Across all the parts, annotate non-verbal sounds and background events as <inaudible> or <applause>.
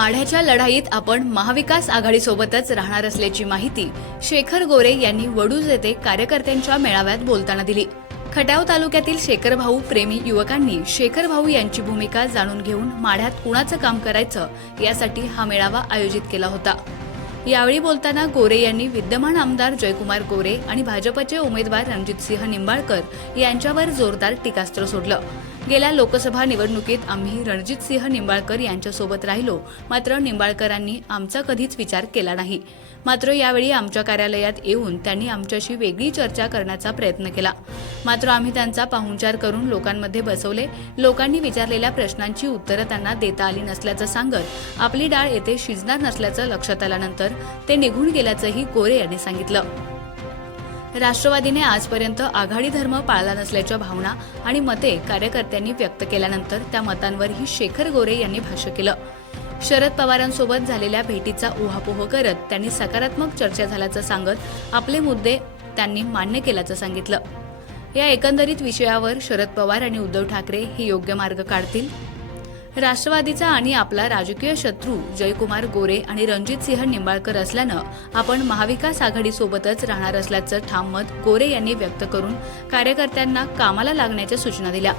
माढ्याच्या लढाईत आपण महाविकास आघाडीसोबतच राहणार असल्याची माहिती शेखर गोरे यांनी वडूज येथे कार्यकर्त्यांच्या मेळाव्यात बोलताना दिली. खटाव तालुक्यातील शेखर भाऊ प्रेमी युवकांनी शेखर भाऊ यांची भूमिका जाणून घेऊन माढ्यात कुणाचं काम करायचं यासाठी हा मेळावा आयोजित केला होता. यावेळी बोलताना गोरे यांनी विद्यमान आमदार जयकुमार गोरे आणि भाजपचे उमेदवार रणजितसिंह निंबाळकर यांच्यावर जोरदार टीकास्त्र सोडलं. गेल्या लोकसभा निवडणुकीत आम्ही रणजित सिंह निंबाळकर यांच्यासोबत राहिलो. मात्र निंबाळकरांनी आमचा कधीच विचार केला नाही. मात्र यावेळी आमच्या कार्यालयात येऊन त्यांनी आमच्याशी वेगळी चर्चा करण्याचा प्रयत्न केला. मात्र आम्ही त्यांचा पाहुणचार करून लोकांमध्ये बसवले. लोकांनी विचारलेल्या प्रश्नांची उत्तरं त्यांना देता आली नसल्याचं सांगत आपली डाळ येथे शिजणार नसल्याचं लक्षात आल्यानंतर ते निघून गेल्याचंही गोरे यांनी सांगितलं. राष्ट्रवादीने आजपर्यंत आघाडी धर्म पाळला नसल्याच्या भावना आणि मते कार्यकर्त्यांनी व्यक्त केल्यानंतर त्या मतांवरही शेखर गोरे यांनी भाष्य केलं. शरद पवारांसोबत झालेल्या भेटीचा उहापोह करत त्यांनी सकारात्मक चर्चा झाल्याचं सांगत आपले मुद्दे त्यांनी मान्य केल्याचं सांगितलं. या एकंदरीत विषयावर शरद पवार आणि उद्धव ठाकरे हे योग्य मार्ग काढतील. राष्ट्रवादीचा आणि आपला राजकीय शत्रू जयकुमार गोरे आणि रणजित सिंह निंबाळकर असल्यानं आपण महाविकास आघाडीसोबतच राहणार असल्याचं ठाम मत गोरे यांनी व्यक्त करून कार्यकर्त्यांना कामाला लागण्याच्या सूचना दिल्या.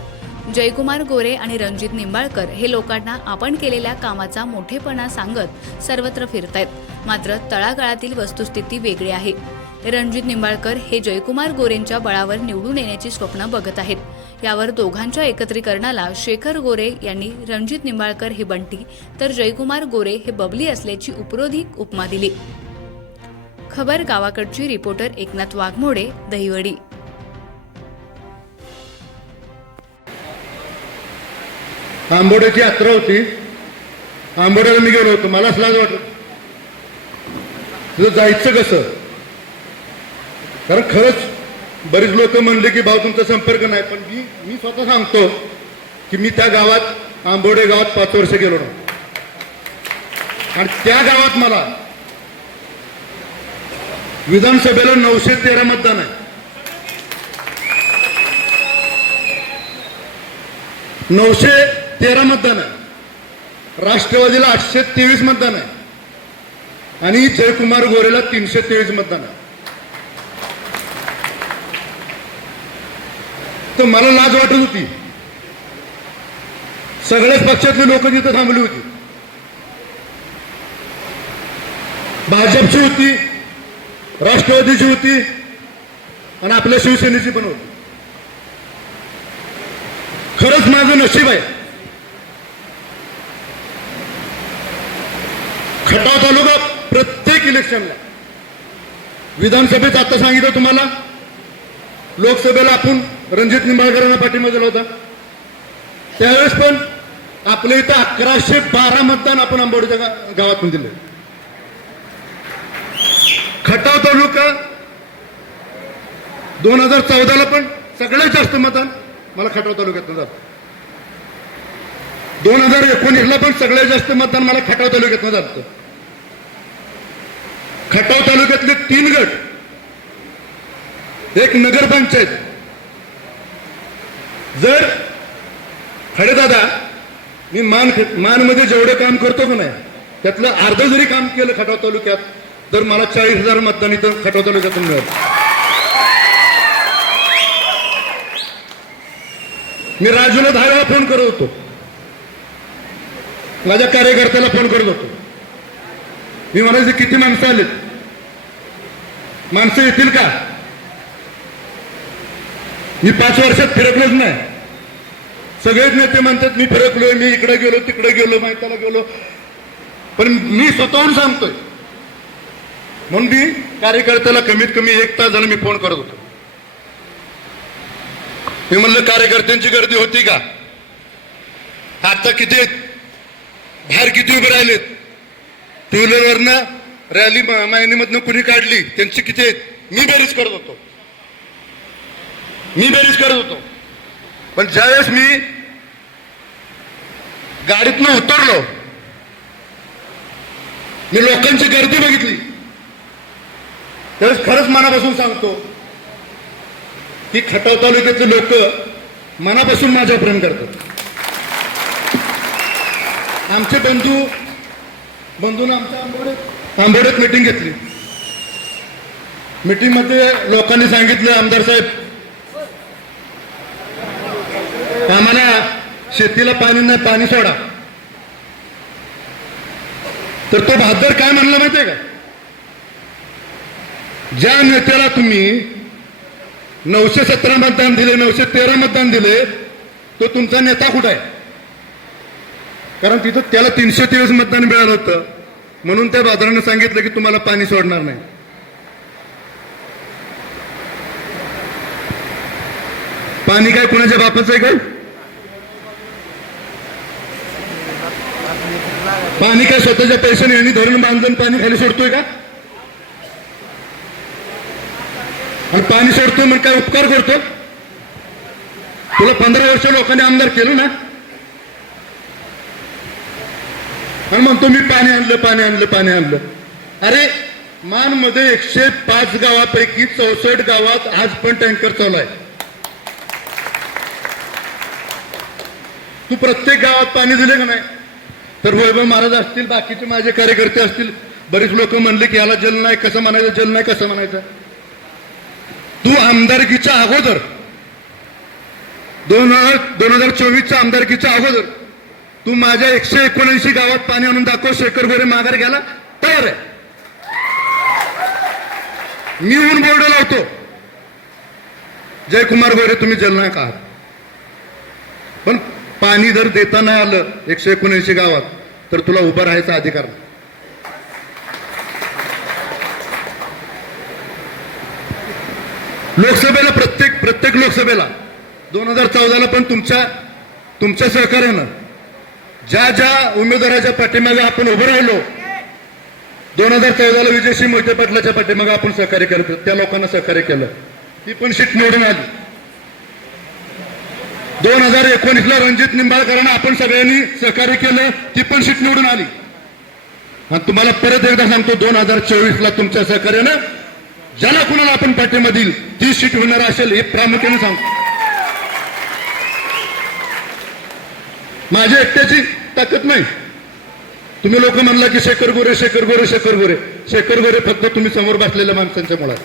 जयकुमार गोरे आणि रणजित निंबाळकर हे लोकांना आपण केलेल्या कामाचा मोठेपणा सांगत सर्वत्र फिरतायत. मात्र तळागाळातील वस्तुस्थिती वेगळी आहे. रणजित निंबाळकर हे जयकुमार गोरेंच्या बळावर निवडून येण्याची स्वप्न बघत आहेत. यावर दोघांच्या एकत्रीकरणाला शेखर गोरे यांनी रणजित निंबाळकर हे बंटी तर जयकुमार गोरे हे बबली असल्याची उपरोधिक उपमा दिली. खबर गावाकडची रिपोर्टर एकनाथ वाघमोडे दहिवडी. आंबोड्याची यात्रा होती. आंबोड्याला मी गेलो होतो. मलाच लाज वाटत जायचं कसं? कारण खरंच बरीच लोक म्हणले की भाऊ तुमचा संपर्क नाही. पण मी मी स्वतः सांगतो की मी त्या गावात आंबोडे गावात पाच वर्ष गेलो ना आणि त्या गावात मला विधानसभेला नऊशे तेरा मतदान आहे. नऊशे तेरा मतदान आहे. राष्ट्रवादीला आठशे तेवीस मतदान आहे. आणि जयकुमार गोरेला तीनशे तेवीस मतदान आहे. तर मला लाज वाटत होती. सगळ्याच पक्षातले लोक तिथं थांबली होती. भाजपची होती राष्ट्रवादीची होती आणि आपल्या शिवसेनेची पण होती. खरंच माझं नशीब आहे. खटाव तालुका प्रत्येक इलेक्शनला. विधानसभेत आता सांगितलं तुम्हाला. लोकसभेला आपण रणजित निंबाळकरांना पाठिंबा दिला होता. त्यावेळेस पण आपल्या इथं अकराशे बारा मतदान आपण आंबोडीच्या गावातून दिले. खटाव तालुका दोन हजार चौदाला पण सगळ्यात जास्त मतदान मला खटाव तालुक्यातून जात दोन हजार एकोणीसला पण सगळ्यात जास्त मतदान मला खटाव तालुक्यातनं जात खटाव तालुक्यातले तीन गट एक नगरपंचायत जर खडेदादा मी मान मानमध्ये जेवढे काम करतो का नाही त्यातलं अर्ध जरी काम केलं खटाव तालुक्यात तर मला चाळीस हजार मतदान इथं खटाव तालुक्यातून मिळत मी राजूला दहा वेळा फोन करत होतो. माझ्या कार्यकर्त्याला फोन करत होतो. मी म्हणायचे किती माणसं आलेत? माणसं येतील का? मी पाच वर्षात फिरकलोच नाही. सगळेच नेते म्हणतात मी फिरकलोय मी इकडे गेलो तिकडे गेलो माहिताला गेलो. पण मी स्वतःहून सांगतोय. म्हणून मी कार्यकर्त्याला कमीत कमी एक तास झालं मी फोन करत होतो. मी म्हणलं कार्यकर्त्यांची गर्दी होती का? आता किती आहेत? बाहेर किती उभे राहिलेत? टू व्हीलरवरनं रॅली मायनीमधनं कुणी काढली? त्यांची किती आहेत? मी बरीच करत होतो. मी बेरीज करत होतो. पण ज्यावेळेस मी गाडीतनं उतरलो मी लोकांची गर्दी बघितली. त्यावेळेस खरंच मनापासून सांगतो की खटाव तालुक्यातले लोक मनापासून माझ्या प्रेम करतात. आमचे बंधू बंधून आमच्या आंबोड्यात आंबोड्यात मिटिंग घेतली. मीटिंगमध्ये लोकांनी सांगितलं आमदार साहेब आम्हाला शेतीला पाणी नाही पाणी सोडा. तर तो बहादर काय म्हणला माहितीये का? ज्या नेत्याला तुम्ही नऊशे सतरा मतदान दिले नऊशे तेरा मतदान दिले तो तुमचा नेता कुठं आहे? कारण तिथं त्याला तीनशे तेवीस मतदान मिळालं होतं. म्हणून त्या बाजारानं सांगितलं की तुम्हाला पाणी सोडणार नाही. पाणी काय कुणाच्या बापाचं आहे काय? पाणी काय स्वतःच्या पैशाने यांनी धरण बांधून पाणी खाली सोडतोय का? आणि पाणी सोडतोय मग काय उपकार करतो? तुला पंधरा वर्ष लोकांनी आमदार केलं ना? आणि म्हणतो मी पाणी आणलं पाणी आणलं पाणी आणलं. अरे मानमध्ये एकशे पाच गावापैकी चौसष्ट गावात आज पण टँकर चालू आहे. तू प्रत्येक गावात पाणी दिले का नाही? तर वैभव महाराज असतील बाकीचे माझे कार्यकर्ते असतील बरेच लोक म्हणले की याला जल नाही कसं म्हणायचं जल नाही कसं म्हणायचं? तू आमदारकीच्या अगोदर दोन हजार दोन हजार चोवीसच्या आमदारकीच्या अगोदर तू माझ्या एकशे एकोणऐंशी गावात पाणी आणून दाखव शेखर गोरे माघार घ्यायला तयार आहे. मी ऊन बोर्ड लावतो. जयकुमार गोरे तुम्ही जलनायक आहात? पण पाणी जर देता नाही आलं एकशे एकोणऐंशी गावात तर तुला उभं राहायचा अधिकार नाही. लोकसभेला प्रत्येक प्रत्येक लोकसभेला दोन हजार चौदाला पण तुमच्या तुमच्या सहकार्यानं ज्या ज्या उमेदवाराच्या पाठीमागे आपण उभं राहिलो दोन हजार चौदाला विजयसिंह मोहिते पाटलाच्या पाठीमागे आपण सहकार्य केलं त्या लोकांना सहकार्य केलं ती पण सीट निवडून आली दोन हजार एकोणीसला रणजित निंबाळकरांना आपण सगळ्यांनी सहकार्य केलं ती पण सीट निवडून आली. आणि तुम्हाला परत एकदा सांगतो दोन हजार चोवीसला तुमच्या सहकार्यानं ज्याला कुणाला आपण पाठीमधील ती सीट होणार असेल हे प्रामुख्याने सांगतो. माझ्या एकट्याची ताकद नाही. तुम्ही लोक म्हणला की शेखर गोरे शेखर गोरे शेखर गोरे. शेखर गोरे फक्त तुम्ही समोर बसलेल्या माणसांच्या मुळात.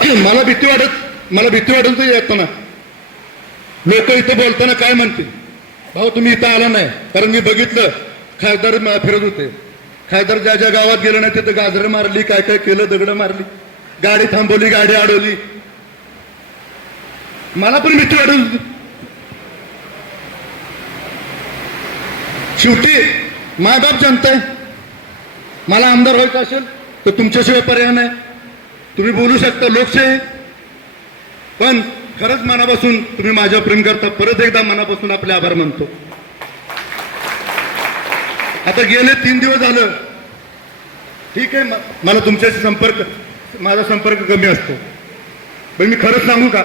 <clears throat> मला भीती वाटत मला भीती वाटून तर येताना लोक इथं बोलताना काय म्हणतील? भाऊ तुम्ही इथं आला नाही. कारण मी बघितलं खासदार फिरत होते. खासदार ज्या ज्या गावात गेलं नाही तिथं गाजरं मारली काय काय केलं दगडं मारली. गाडी थांबवली गाडी अडवली. मला पण भीती वाटत होती. शेवटी मायबाप जनता आहे. मला आमदार व्हायचं असेल तर तुमच्याशिवाय पर्याय नाही. तुम्ही बोलू शकता लोकशाही पण खरंच मनापासून तुम्ही माझ्या प्रेम करता परत एकदा मनापासून आपले आभार मानतो. आता गेले तीन दिवस झालं. ठीक आहे मला तुमच्याशी संपर्क माझा संपर्क कमी असतो. पण मी खरंच सांगू का?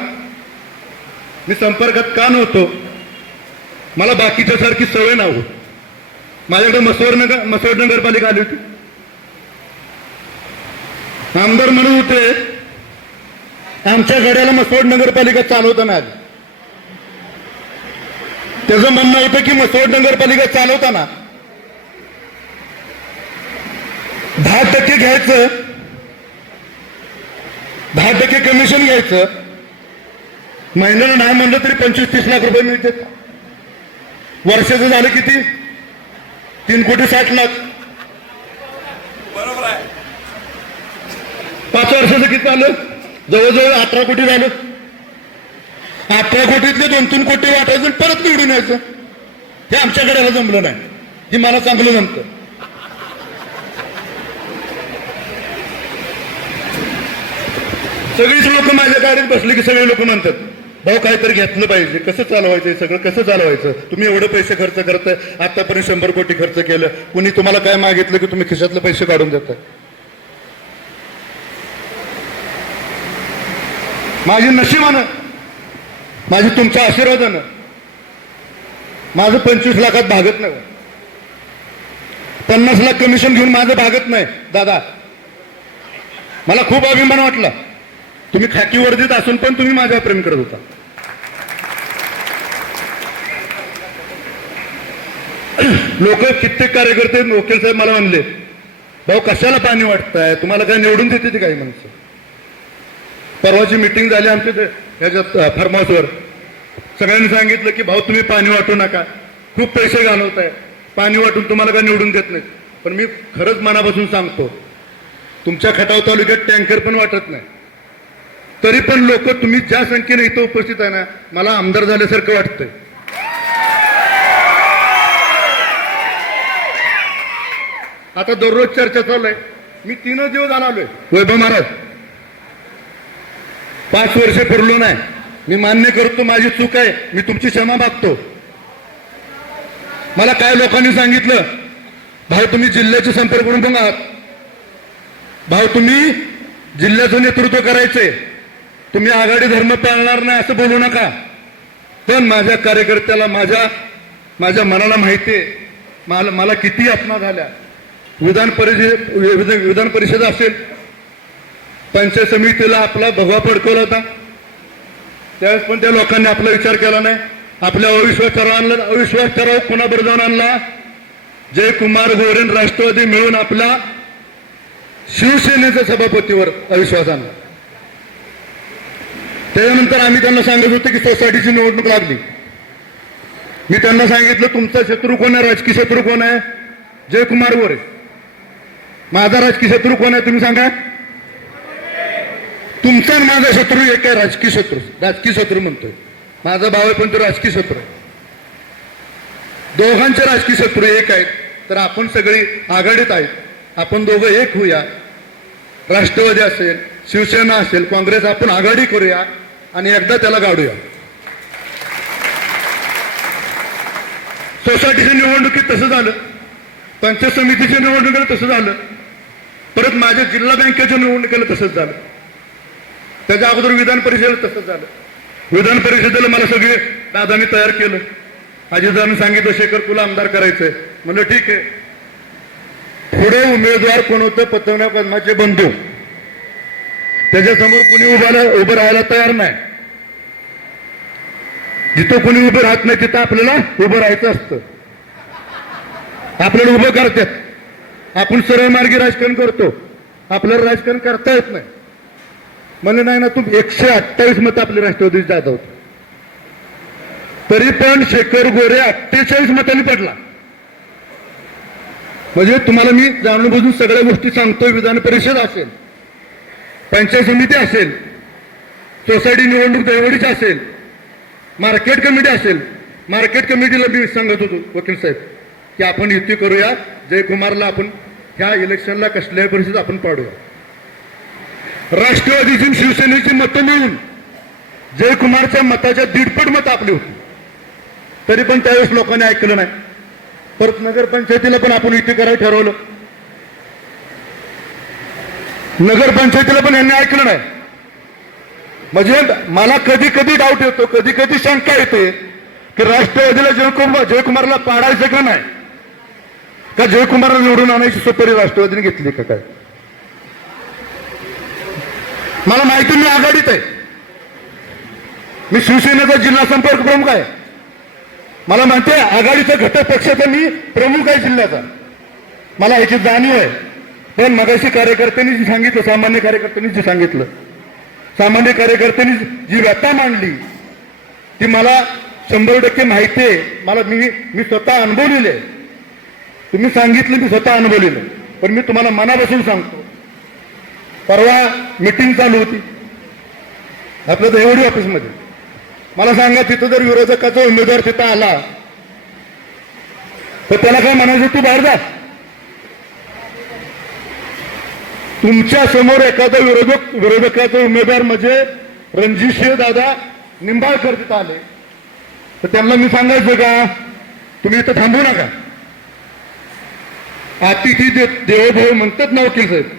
मी संपर्कात का नव्हतो? मला बाकीच्या सारखी सवय नव्हती माझ्याकडे मसवड नगर मसवड नगरपालिका आली होती. आमदार म्हणून होते आमच्या गड्याला मसवड नगरपालिका चालवताना आली. त्याचं म्हणणं होतं की मसवड नगरपालिका चालवताना. दहा टक्के घ्यायचं. दहा टक्के कमिशन घ्यायचं. महिन्याला नाही म्हणलं तरी पंचवीस तीस लाख रुपये मिळते वर्षाचं झालं किती? तीन कोटी साठ लाख. पाच वर्षाचं किती झालं जवळजवळ अठरा कोटी झालं अठरा कोटीतले दोन तीन कोटी वाटायचं आणि परत निवडून यायचं. हे आमच्याकडे जमलं नाही. हे मला चांगलं जमतं सगळीच लोक माझ्या गाडीत बसले की सगळे लोक म्हणतात भाऊ काहीतरी घेतलं पाहिजे. कसं चालवायचं हे सगळं? कसं चालवायचं? तुम्ही एवढे पैसे खर्च करताय आतापर्यंत शंभर कोटी खर्च केलं. कुणी तुम्हाला काय मागितलं की तुम्ही खिशातले पैसे काढून देताय? माझी नशिबानं माझी तुमच्या आशीर्वादानं माझं पंचवीस लाखात भागत नाही. पन्नास लाख कमिशन घेऊन माझं भागत नाही दादा. मला खूप अभिमान वाटला. तुम्ही खाकी वर्दीत असून पण तुम्ही माझ्यावर प्रेम करत होता. लोक कित्येक कार्यकर्ते वकील साहेब मला म्हणले भाऊ कशाला पाणी वाटताय? तुम्हाला काय निवडून देते ते काही माणसं? परवाची मिटिंग झाली आमच्या ह्याच्यात फार्म हाऊसवर सगळ्यांनी सांगितलं की भाऊ तुम्ही पाणी वाटू नका. खूप पैसे घालवत आहे पाणी वाटून तुम्हाला काय निवडून देत नाही पण मी खरंच मनापासून सांगतो तुमच्या खटाव तालुक्यात टँकर पण वाटत नाही. तरी पण लोक तुम्ही ज्या संख्येने इथं उपस्थित आहे ना मला आमदार झाल्यासारखं वाटतंय. आता दररोज चर्चा चालू आहे. मी तीनच दिवस आला वैभव महाराज पाच वर्ष फिरलो नाही. मी मान्य करतो माझी चूक आहे. मी तुमची क्षमा मागतो. मला काय लोकांनी सांगितलं? भाऊ तुम्ही जिल्ह्याचे संपर्क करून आहात भाऊ तुम्ही जिल्ह्याचं नेतृत्व करायचे. तुम्ही आघाडी धर्म पाळणार नाही असं बोलू नका. पण माझ्या कार्यकर्त्याला माझ्या माझ्या मनाला माहिती आहे. मला मला किती अपना झाल्या. विधान परिषद विधान परिषद असेल पंचायत समितीला आपला भगवा फडकवला होता. त्यावेळेस पण त्या लोकांनी आपला विचार केला नाही. आपल्या अविश्वास ठराव आणला. अविश्वास ठराव कोणाबरोबर जाऊन आणला? जयकुमार गोरेन राष्ट्रवादी मिळून आपला शिवसेनेच्या सभापतीवर अविश्वास आणला. त्याच्यानंतर आम्ही त्यांना सांगत होतो की सोसायटीची निवडणूक लागली. मी त्यांना सांगितलं तुमचा शत्रू कोण आहे? राजकीय शत्रू कोण आहे? जयकुमार गोरे. माझा राजकीय शत्रू कोण आहे? तुम्ही सांगा. तुमचा माझा शत्रू एक आहे राजकीय शत्रू. राजकीय शत्रू म्हणतोय. माझा भाव आहे पण तो राजकीय शत्रू आहे. दोघांचे राजकीय शत्रू एक आहेत. तर आपण सगळी आघाडीत आहेत. आपण दोघं एक होऊया. राष्ट्रवादी असेल शिवसेना असेल काँग्रेस आपण आघाडी करूया आणि एकदा त्याला गाडूया. सोसायटीच्या निवडणुकीत तसं झालं. पंचायत समितीच्या निवडणुकीला तसं झालं. परत माझ्या जिल्हा बँकेच्या निवडणुकीला तसंच झालं. त्याच्या अगोदर विधान परिषदेला तसंच झालं. विधान परिषदेला मला सगळे दादानी तयार केलं. अजितदादांनी सांगितलं शेखर तुला आमदार करायचंय. म्हणलं ठीक आहे. पुढे उमेदवार कोण होतं? पतंगण्या पद्माचे बंधू. त्याच्यासमोर कुणी उभा उभं राहायला तयार नाही. जिथं कुणी उभं राहत नाही तिथं आपल्याला उभं राहायचं असतं. आपल्याला उभं करतात. आपण सरळ मार्गी राजकारण करतो. आपल्याला राजकारण करता येत नाही. म्हणले नाही ना तू एकशे अठ्ठावीस मत आपले राष्ट्रवादी आहोत तरी पण शेखर गोरे अठ्ठेचाळीस मतांनी पडला. म्हणजे तुम्हाला मी जाणून बुजून सगळ्या गोष्टी सांगतोय विधान परिषद असेल पंचायत समिती असेल सोसायटी निवडणूक दळवडीची असेल मार्केट कमिटी असेल मार्केट कमिटीला मी सांगत होतो वकील साहेब की आपण युती करूया जयकुमारला आपण ह्या इलेक्शनला कसल्याही परिस्थितीत आपण पाडूया. राष्ट्रवादीची शिवसेनेची मतं मिळून जयकुमारच्या मताच्या दीडपट मतं आपली होती. तरी पण त्यावेळेस लोकांनी ऐकलं नाही. परत नगरपंचायतीला पण आपण युती करायला ठरवलं. नगरपंचायतीला पण यांनी ऐकलं नाही. म्हणजे मला कधी कधी डाऊट येतो कधी कधी शंका येते की राष्ट्रवादीला जयकुमार जयकुमारला पाडायचं का नाही? का जयकुमारला निवडून आणायची सुपारी राष्ट्रवादीने घेतली का काय? मला माहिती मी आघाडीत आहे. मी शिवसेनेचा जिल्हा संपर्क प्रमुख आहे. मला माहिती आहे आघाडीचा घटक पक्षाचा मी प्रमुख आहे जिल्ह्याचा. मला याची जाणीव आहे. पण मगाशी कार्यकर्त्यांनी जी सांगितलं सामान्य कार्यकर्त्यांनी जे सांगितलं सामान्य कार्यकर्त्यांनी जी व्यथा मांडली ती मला शंभर टक्के माहिती आहे. मला मी मी स्वतः अनुभवलेले आहे. तुम्ही सांगितलं मी स्वतः अनुभवलेलं आहे. पण मी तुम्हाला मनापासून सांगतो परवा मिटिंग चालू होती. आपल्या देवडी ऑफिसमध्ये मला सांगा तिथं जर विरोधकाचा उमेदवार तिथं आला तर त्याला काय म्हणायचं तू बाहेर जा. तुमच्यासमोर एखादा विरोधक विरोधकाचा उमेदवार म्हणजे रणजितसिंह दादा निंबाळकर तिथं आले. तर त्यांना मी सांगायचं का तुम्ही इथं थांबू नका. अतिथी देवभाऊ म्हणतात ना वकील साहेब.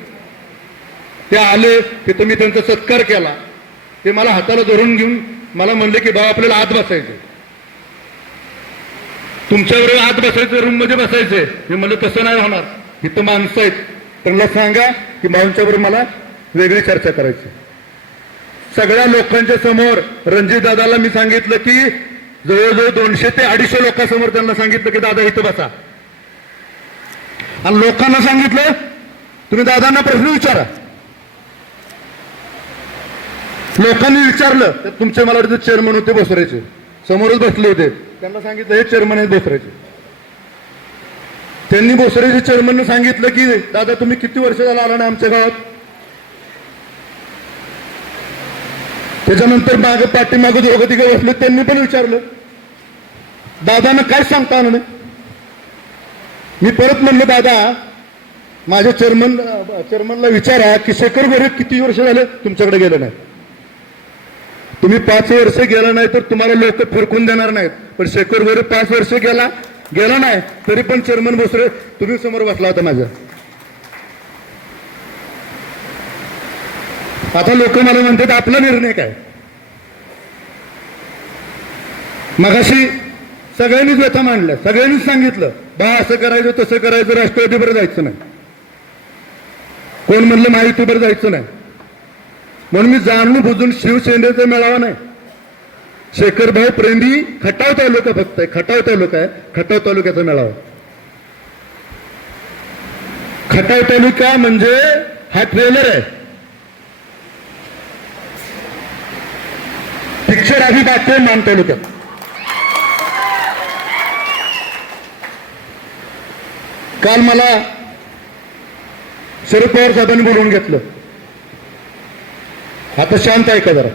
ते आले तिथं मी त्यांचा सत्कार केला. ते मला हाताला धरून घेऊन मला म्हणले की बाबा आपल्याला आत बसायचं तुमच्याबरोबर आत बसायचं रूममध्ये बसायचंय. मी म्हणलं तसं नाही होणार. इथं माणसं आहेत. त्यांना सांगा की भाऊंच्याबरोबर मला वेगळी चर्चा करायची. सगळ्या लोकांच्या समोर रणजित दादाला मी सांगितलं की जवळजवळ दोनशे ते अडीचशे लोकांसमोर त्यांना सांगितलं की दादा इथं बसा. आणि लोकांना सांगितलं तुम्ही दादांना प्रश्न विचारा. लोकांनी विचारलं तर तुमचे मला वाटतं चेअरमन होते बसरायचे. समोरच बसले होते. त्यांना सांगितलं हे चेअरमन आहेत बोसऱ्याचे त्यांनी बोसऱ्याचे चेअरमनने सांगितलं की दादा तुम्ही किती वर्ष झाला आला ना आमच्या गावात? त्याच्यानंतर माग पाठीमाग दोघं तिघे बसले त्यांनी पण विचारलं. दादानं काय सांगता आलं नाही? मी परत म्हणलं दादा माझ्या चेअरमन चेअरमनला विचारा की शेखर गोरे किती वर्ष झाले तुमच्याकडे गेलं नाही तुम्ही पाच वर्ष गेला नाही तर तुम्हाला लोक फिरकून देणार नाहीत. पण शेखर गोरे पाच वर्ष गेला गेला नाही तरी पण चेअरमन भोसरे तुम्ही समोर बसला होता माझ्या. आता लोक मला म्हणतात आपला निर्णय काय? मगाशी सगळ्यांनीच व्यथा मांडल्या सगळ्यांनीच सांगितलं बा असं करायचं तसं करायचं राष्ट्रवादीवर जायचं नाही. कोण म्हणलं माहितीवर जायचं नाही. म्हणून मी जाणून बुजून शिवसेनेचा मेळावा नाही. शेखरभाऊ प्रेमी खटाव तालुका फक्त आहे खटाव तालुका आहे खटाव तालुक्याचा मेळावा. खटाव तालुका म्हणजे हा ट्रेलर आहे. पिक्चर आधी दाखवे मान तालुक्यात. काल मला शरद पवार साहेबांनी बोलवून घेतलं. आता शांत आहे का जरा?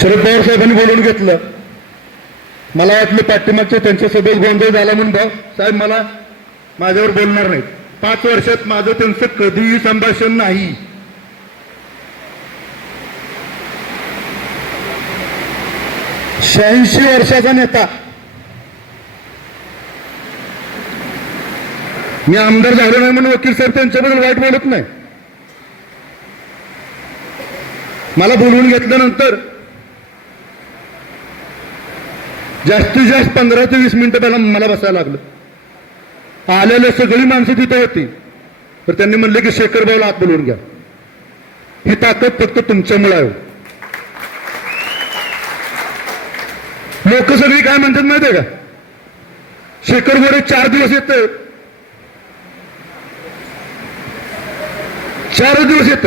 शरद पवार साहेबांनी बोलून घेतलं. मला वाटलं पाठीमागच्या त्यांच्यासोबत गोंधळ झाला म्हणून भाऊ साहेब मला माझ्यावर बोलणार नाहीत. पाच वर्षात माझं त्यांचं कधीही संभाषण नाही. शहाऐंशी वर्षाचा नेता. मी आमदार झालो नाही म्हणून वकील साहेब त्यांच्याबद्दल वाईट बोलत नाही. मला बोलवून घेतल्यानंतर जास्तीत जास्त पंधरा ते वीस मिनिटं त्याला मला बसायला लागलं. आलेले सगळी माणसं तिथे होती. तर त्यांनी म्हणले की शेखरबाईला आत बोलवून घ्या. ही ताकद फक्त तुमच्यामुळे आहे. लोक सगळी काय म्हणतात माहितीये का? शेखर गोरे चार दिवस येत चार दिवस येत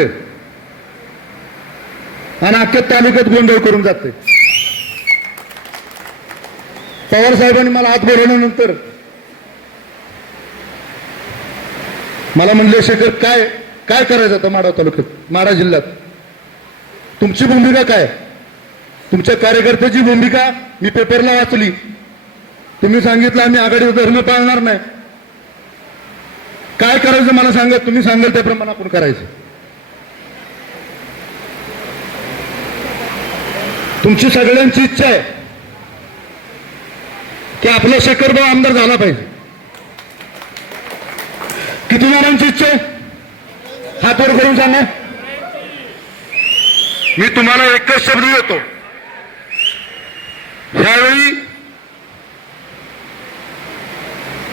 आणि अख्ख्या तालुक्यात गोंधळ करून जाते पवार साहेबांनी मला हात बोलवल्यानंतर मला म्हणले शेखर काय काय करायचं आता माडा तालुक्यात माडा जिल्ह्यात? तुमची भूमिका काय? तुमच्या कार्यकर्त्याची भूमिका मी पेपरला वाचली. तुम्ही सांगितलं आम्ही आघाडीवर धर्म पाळणार नाही. काय करायचं मला सांगा तुम्ही सांगाल त्याप्रमाणे आपण करायचं. तुमची सगळ्यांची इच्छा आहे की आपला शेखरभाऊ आमदार झाला पाहिजे. किती जणांची इच्छा आहे? हात वर करून सांगा. मी तुम्हाला एकच शब्द देतो. ह्यावेळी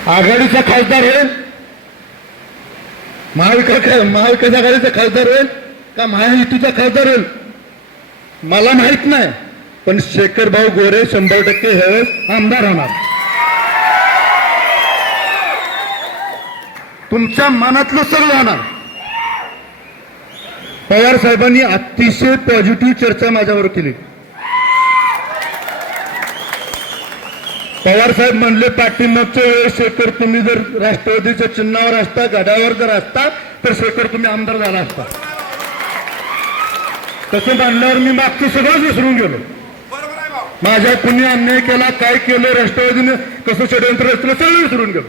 आघाडीचा खासदार हे महाविकास महाविकास आघाडीचा खासदार होईल का महायुतीचा खासदार होईल? मला माहीत नाही. पण शेखर भाऊ गोरे शंभर टक्के ह्यावेळेस आमदार होणार. तुमच्या मनातलं सगळं होणार. पवार साहेबांनी अतिशय पॉझिटिव्ह चर्चा माझ्यावर केली. पवार साहेब म्हणले पाठिंबाचं वेळेस शेखर तुम्ही जर राष्ट्रवादीच्या चिन्हावर असता गडावर जर असता तर शेखर तुम्ही आमदार झाला असता. तसं म्हणल्यावर मी मागचं सगळंच विसरून गेलो. माझ्या कुणी अन्याय केला काय केलं राष्ट्रवादीने कसं षडयंत्र रचलं सगळं विसरून गेलो.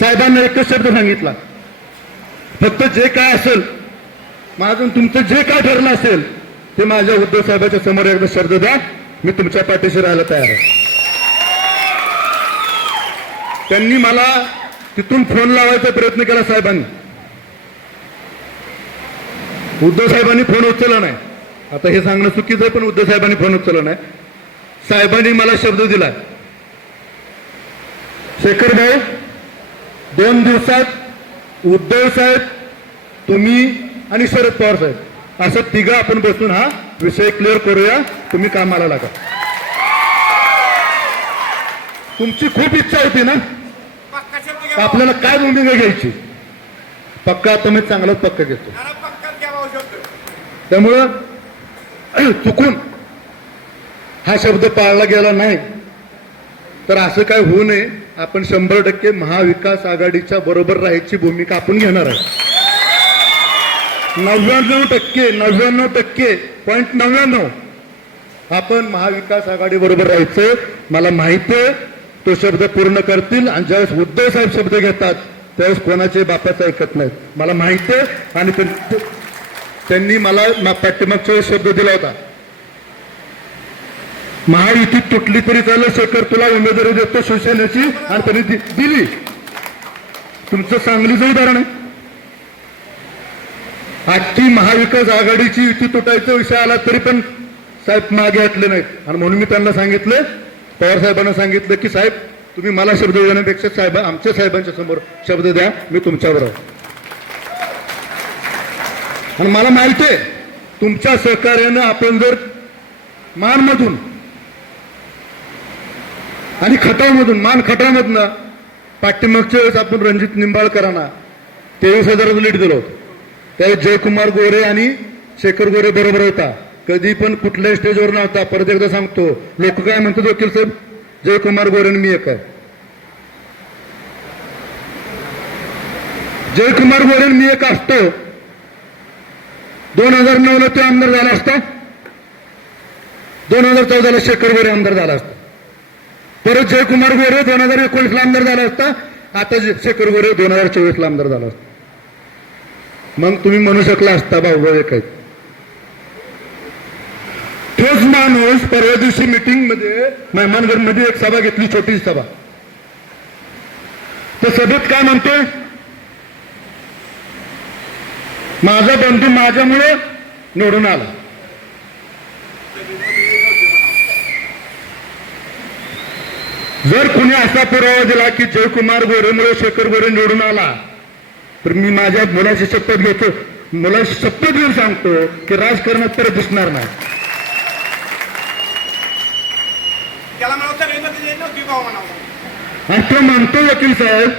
साहेबांना एकच शब्द सांगितला फक्त जे काय असेल माझं तुमचं जे काय ठरलं असेल ते माझ्या उद्धव साहेबाच्या समोर एकदा शब्द द्या मी तुमच्या पाठीशी राहायला तयार आहे. त्यांनी मला तिथून फोन लावायचा प्रयत्न केला साहेबांनी. उद्धव साहेबांनी फोन उचलला नाही. आता हे सांगणं चुकीचं आहे पण उद्धव साहेबांनी फोन उचलला नाही. साहेबांनी मला शब्द दिला. शेखर भाऊ दोन दिवसात उद्धव साहेब तुम्ही आणि शरद पवार साहेब असं तिघं आपण बसून हा विषय क्लिअर करूया. तुम्ही कामाला लागा. तुमची खूप इच्छा होती ना? आपल्याला काय भूमिका घ्यायची? पक्का आता मी चांगलाच पक्का घेतो त्यामुळं <clears throat> चुकून हा शब्द पाळला गेला नाही. तर असं काय होऊ नये. आपण शंभर टक्के महाविकास आघाडीच्या बरोबर राहायची भूमिका आपण घेणार आहे. नव्याण्णव टक्के नव्याण्णव टक्के पॉईंट नव्याण्णव. आपण महाविकास आघाडी बरोबर राहायचं मला माहिती आहे. तो शब्द पूर्ण करतील आणि ज्यावेळेस उद्धव साहेब शब्द घेतात त्यावेळेस कोणाचे बापाचं ऐकत नाहीत. मला माहिती आहे आणि त्यांनी मला पाठीमागच्या वेळेस शब्द दिला होता. महायुती तुटली तरी चालेल शेखर तुला उमेदवारी देतो शिवसेनेची आणि त्यांनी दिली. तुमचं सांगलीचं उदाहरण आहे. आजची महाविकास आघाडीची युती तुटायचा विषय आला तरी पण साहेब मागे हटले नाहीत. आणि म्हणून मी त्यांना सांगितलं पवार साहेबांना सांगितलं की साहेब तुम्ही मला शब्द देण्यापेक्षा साहेब आमच्या साहेबांच्या समोर शब्द द्या मी तुमच्यावर आहे आणि मला माहिती आहे तुमच्या सहकार्यानं आपण जर मानमधून आणि खटावमधून मान खटावमधनं पाठीमागच्या वेळेस आपण रणजित निंबाळकरांना तेवीस हजाराचं लीड दिलं होतं. त्यावेळेस जयकुमार गोरे आणि शेखर गोरे बरोबर होता. कधी पण कुठल्याही स्टेजवर नव्हता. परत एकदा सांगतो लोक काय म्हणतात वकील साहेब? जयकुमार गोरे मी एक आहे. जयकुमार गोरे मी एक असतो. दोन हजार नऊ ला तो आमदार झाला असता. दोन हजार चौदाला शेखर गोरे आमदार झाला असता. परत जयकुमार गोरे दोन हजार एकोणीस ला आमदार झाला असता. आता शेखर गोरे दोन हजार चोवीस ला आमदार झाला असता. मग तुम्ही म्हणू शकला असता भाऊ एक आहेत तोच माणूस परवा दिवशी मिटिंगमध्ये मेहमानगडमध्ये एक सभा घेतली छोटी सभा. तर सभेत काय म्हणते? माझा बंधू माझ्यामुळे निवडून आला. जर कुणी असा पुरावा दिला की जयकुमार गोरेमुळे शेखर गोरे निवडून आला तर मी माझ्या मुलाची शपथ घेतो. मुलाची शपथ घेऊन सांगतो की राजकारणात परत दिसणार नाही त्याला मला सगळी मत दिली नव्हती भाऊ असं मानतो वकील साहेब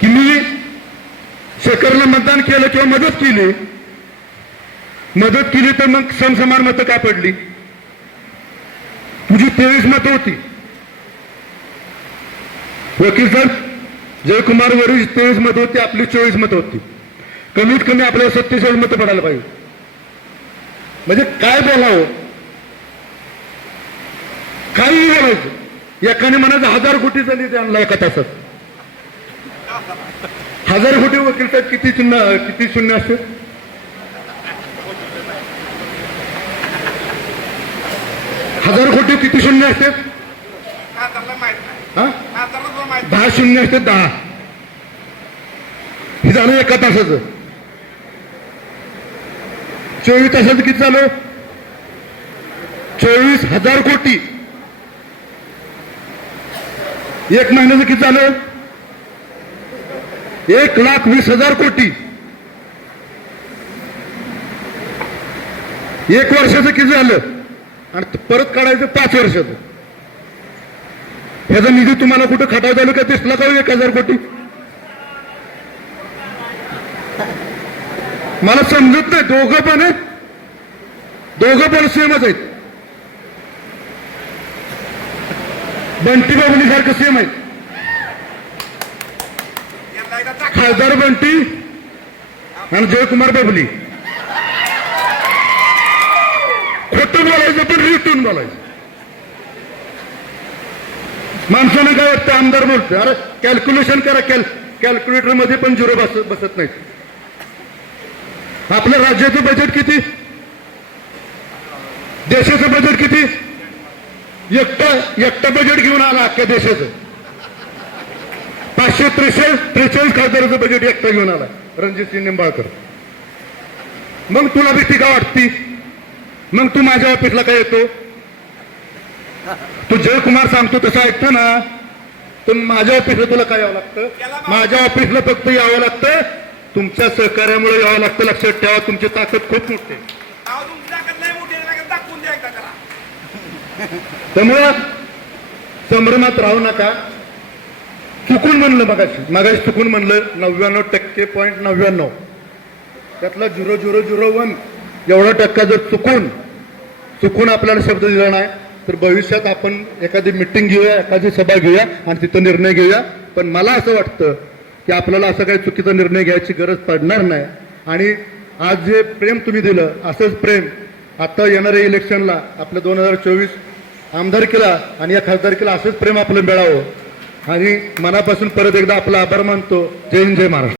की मी शेखरला मतदान केलं किंवा मदत केली मदत केली तर मग समसमान मतं का पडली? तुझी तेवीस मतं होती. वकील साहेब जयकुमार वरील तेवीस मतं होती आपली चोवीस मतं होती. कमीत कमी आपल्याला सत्तेचाळीस मतं पडायला पाहिजे. म्हणजे काय बोलावं? काही बोलायचं. एकाने म्हणायचं हजार कोटीचा निधी आणला एका तासात. हजार कोटी वकील साहेब किती शून्य किती शून्य असते? हजार कोटी किती शून्य असते? हा? दहा शून्य असते दहा. हे झालं एका तासाचं. चोवीस तासाचं किती झालं? चोवीस हजार कोटी एक महिन्याचं किती झालं? एक लाख वीस हजार कोटी. एक वर्षाचं किती झालं? आणि परत काढायचं पाच वर्षाचं. ह्याचा निधी तुम्हाला कुठं खटाव तालुक्यात दिसला का हो एक हजार कोटी? मला समजत नाही. दोघं पण आहे दोघं पण सेमच आहेत. बंटी बाबुली सारखं सेम आहे. खासदार बंटी आणि जयकुमार बाबुली. खोटं बोलायचं पण रिटून बोलायचं. माणसानं काय वाटतं? आमदार बोलतो अरे कॅल्क्युलेशन करा. कॅल कॅल्क्युलेटरमध्ये पण झिरो बस बसत नाहीत. आपल्या राज्याचं बजेट किती? देशाचं बजेट किती? एकटं एकटं बजेट घेऊन आला अख्ख्या देशाचं. पाचशे त्रेचाळीस त्रेचाळीस खासदाराचं बजेट एकटा घेऊन आला रणजित सिंह निंबाळकर. मग तुला भीती का वाटती? मग तू माझ्या ऑफिसला काय येतो? तू जयकुमार सांगतो तसं ऐकतो ना. तर माझ्या ऑफिसला तुला काय यावं लागतं? माझ्या ऑफिसला फक्त यावं लागतं. तुमच्या सहकार्यामुळे यावं लागतं. लक्षात ठेवा तुमची ताकद खूप मोठी आहे अहो तुमची ताकद लय मोठी आहे लागेल दाखवून द्या एकदा त्याला त्यामुळं संभ्रमात राहू नका. चुकून म्हणलं मगाशी. मगाशी चुकून म्हणलं नव्याण्णव टक्के पॉईंट नव्याण्णव त्यातला झिरो झिरो झिरो वन. एवढा टक्का जर चुकून चुकून आपल्याला शब्द दिला नाही तर भविष्यात आपण एखादी मिटिंग घेऊया एखादी सभा घेऊया आणि तिथं निर्णय घेऊया. पण मला असं वाटतं की आपल्याला असं काही चुकीचा निर्णय घ्यायची गरज पडणार नाही. आणि आज जे प्रेम तुम्ही दिलं असंच प्रेम आता येणाऱ्या इलेक्शनला आपल्या दोन हजार चोवीस आमदारकीला आणि या खासदारकीला असंच प्रेम आपलं मिळावं. आणि मनापासून परत एकदा आपला आभार मानतो. जय हिंद जय महाराष्ट्र.